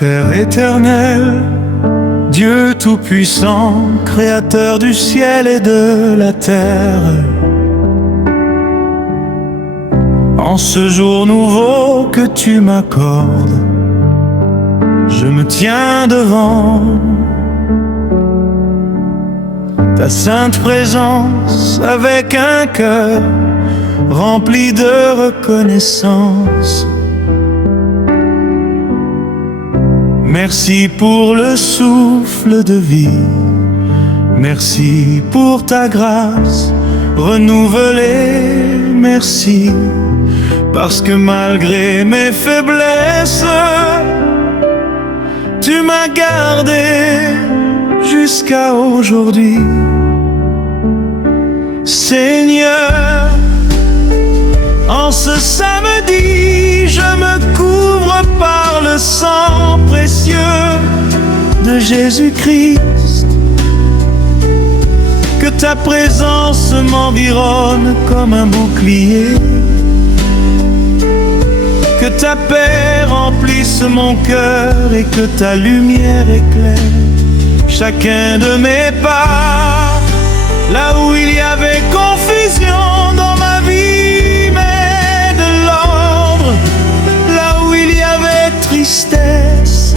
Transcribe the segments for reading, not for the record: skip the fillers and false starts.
Père éternel, Dieu tout-puissant, créateur du ciel et de la terre, en ce jour nouveau que tu m'accordes, je me tiens devant ta sainte présence avec un cœur rempli de reconnaissance. Merci pour le souffle de vie, merci pour ta grâce renouvelée, merci parce que malgré mes faiblesses, tu m'as gardé jusqu'à aujourd'hui. Seigneur, en ce samedi, je me couvre par le sang précieux de Jésus-Christ. Que ta présence m'environne comme un bouclier, que ta paix remplisse mon cœur et que ta lumière éclaire chacun de mes pas. Là où il y avait confusion dans ma vie, mets de l'ordre. Là où il y avait tristesse,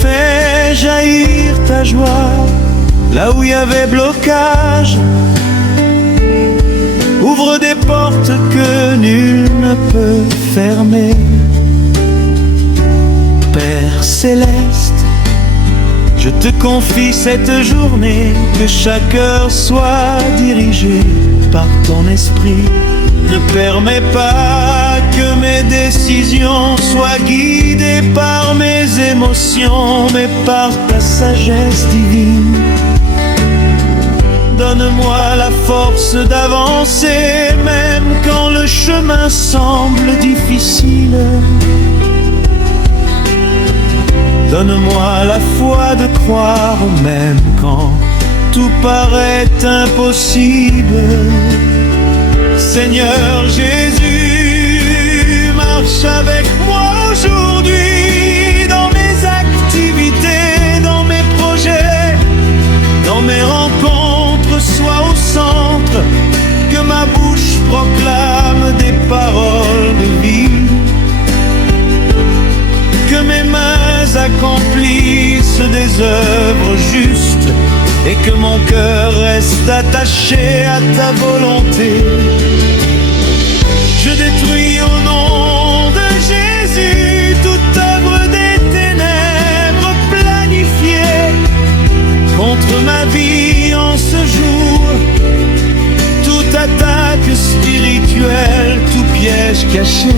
fais jaillir ta joie. Là où il y avait blocage, ouvre des portes que nul ne peut fermer. Père céleste, je te confie cette journée, que chaque heure soit dirigée par ton esprit. Ne permets pas que mes décisions soient guidées par mes émotions, mais par ta sagesse divine. Donne-moi la force d'avancer, même quand le chemin semble difficile. Donne-moi la foi de croire, même quand tout paraît impossible. Seigneur Jésus, marche avec moi aujourd'hui, dans mes activités, dans mes projets, dans mes rencontres, sois au centre, que ma bouche proclame des paroles de vie, que mes mains accomplissent des œuvres justes et que mon cœur reste attaché à ta volonté. Je détruis au nom de Jésus toute œuvre des ténèbres planifiée contre ma vie en ce jour, toute attaque spirituelle, tout piège caché,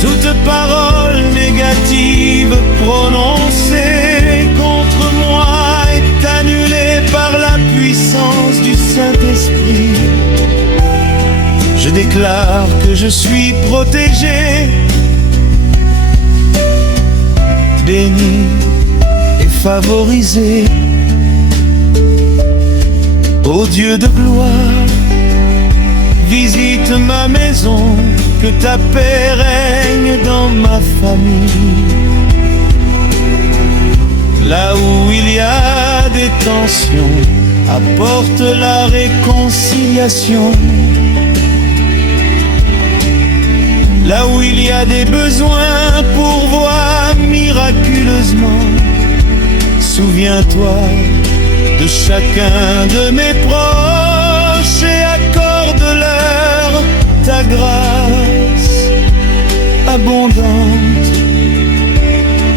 toute parole négative prononcée contre moi est annulée par la puissance du Saint-Esprit. Je déclare que je suis protégé, béni et favorisé. Ô Dieu de gloire, visite ma maison, que ta paix règne dans ma famille. Là où il y a des tensions, apporte la réconciliation. Là où il y a des besoins, pourvois miraculeusement. Souviens-toi de chacun de mes proches et accorde-leur ta grâce abondante.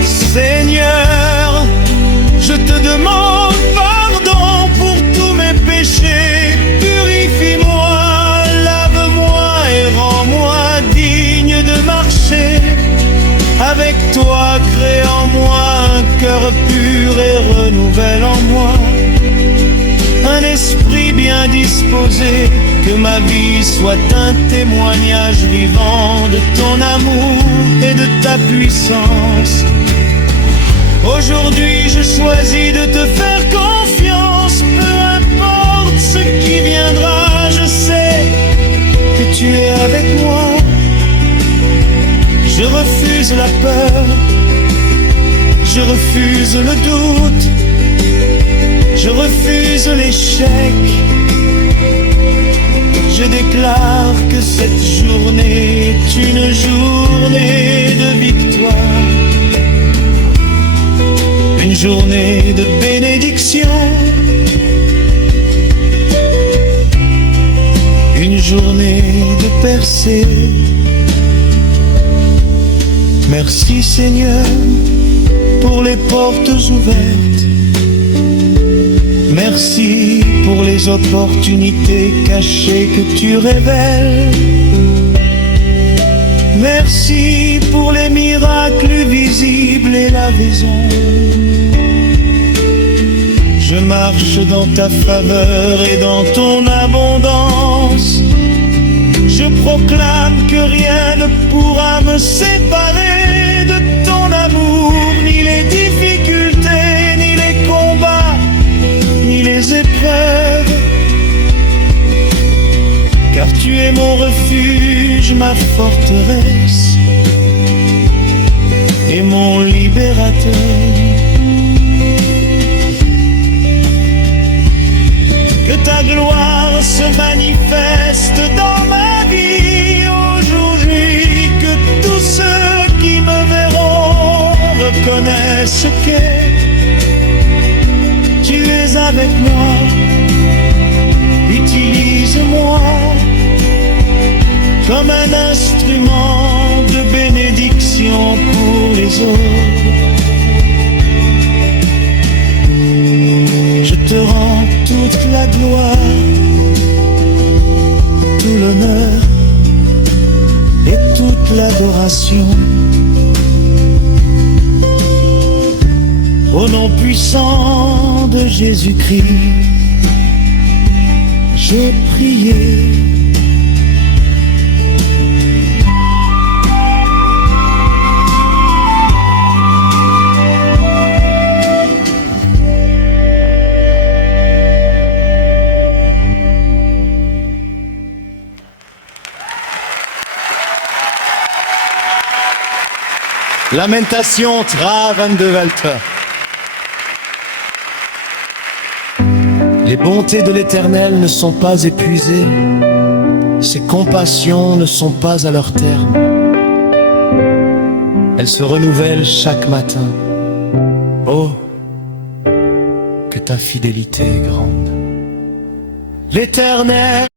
Seigneur, je te demande pardon pour tous mes péchés. Purifie-moi, lave-moi et rends-moi digne de marcher avec toi. Crée en moi un cœur pur et renouvelle en moi un esprit bien disposé. Que ma vie soit un témoignage vivant de ton amour et de ta puissance. Aujourd'hui je choisis de te faire confiance, peu importe ce qui viendra, je sais que tu es avec moi. Je refuse la peur, je refuse le doute, je refuse l'échec. Je déclare que cette journée est une journée de victoire, une journée de bénédiction, une journée de percée. Merci Seigneur pour les portes ouvertes. Merci pour les opportunités cachées que tu révèles. Merci pour les miracles visibles et la raison. Je marche dans ta faveur et dans ton abondance. Je proclame que rien ne pourra me séparer de ton amour, ni les difficultés, ni les combats, ni les épreuves. Car tu es mon refuge, ma forteresse et mon libérateur. Que ta gloire se manifeste dans ma vie aujourd'hui, que tous ceux qui me verront reconnaissent que tu es avec moi. Utilise-moi comme un instrument de bénédiction pour les autres. Je te rends toute la gloire, tout l'honneur et toute l'adoration. Au nom puissant de Jésus-Christ, j'ai prié. Lamentation, Tra 22 Walter. Les bontés de l'Éternel ne sont pas épuisées, ses compassions ne sont pas à leur terme. Elles se renouvellent chaque matin. Oh, que ta fidélité est grande. L'Éternel